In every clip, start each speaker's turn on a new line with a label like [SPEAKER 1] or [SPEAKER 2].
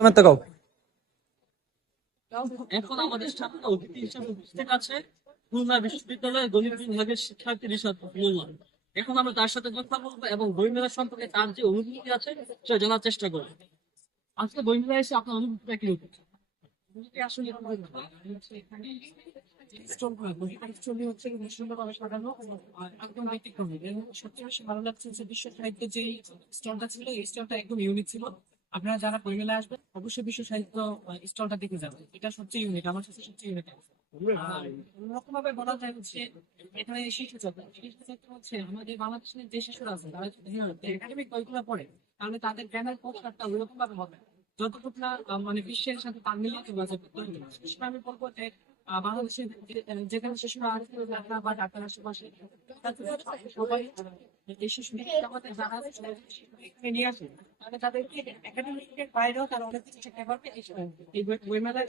[SPEAKER 1] আমার তাকাও
[SPEAKER 2] এখন আমাদের সামনে অতিথি হিসেবে উপস্থিত আছে খুলনা বিশ্ববিদ্যালয়ের গণিত বিভাগের শিক্ষার্থী এখন আমরা তার সাথে কথা বলব এবং বইমেলা সম্পর্কে তার যে অনুভূতি আছে সেটা জানার চেষ্টা করব। আজকে বইমেলা এসে আপনার অনুভূতিটা কি হচ্ছে
[SPEAKER 3] আসলে সবচেয়ে বেশি ভালো লাগছে যে বিশ্ব সাহিত্য যে স্টলটা ছিল এই স্টলটা একদম ইউনিক ছিল। আপনারা যারা বইমেলা আসবেন, অবশ্যই বিশ্ব সাহিত্য স্টলটা দেখে যাবেন। এটা সবচেয়ে ইউনিক আমার কাছে সবচেয়ে ইউনিক অন্যরকম ভাবে বলা যায় হচ্ছে, এখানে শিশু শিশু হচ্ছে আমাদের বাংলাদেশের যে শিশুরা আছে, তারা একাডেমিক বইগুলো পড়ে, তাহলে তাদের জ্ঞানের প্রসারটা ওইরকম ভাবে হবে। যতটুকু না মানে বিশ্বের সাথে তাল মিলিয়ে আমি বলব যে বাংলাদেশের যেখানে আছে ঢাকা বা ঢাকার আশেপাশে সবাই এই শিশু যারা নিয়ে আসে। তাদেরকে একাডেমিকের বাইরেও তারা অনেক কিছু শিখতে পারবে এই এই বই- বইমেলায়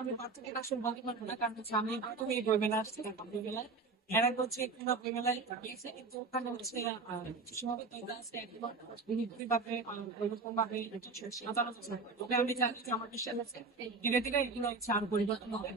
[SPEAKER 3] আমি পার্থক্যের আসলে বলতে পারব না কারণ হচ্ছে আমি প্রথমে এই বইমেলা আসছি বইমেলায়। এর আগে কিংবা বইমেলায় গিয়েছে কিন্তু ওখানে হচ্ছে আহ, কিছু সময় তো আছে একদম বিনিয়োগী ভাবে ওইরকম ভাবে সাজানো আছে আমি জানি যে আমার বিশ্বাস আছে ধীরে ধীরে এগুলো হচ্ছে আরও পরিবর্তন হবে।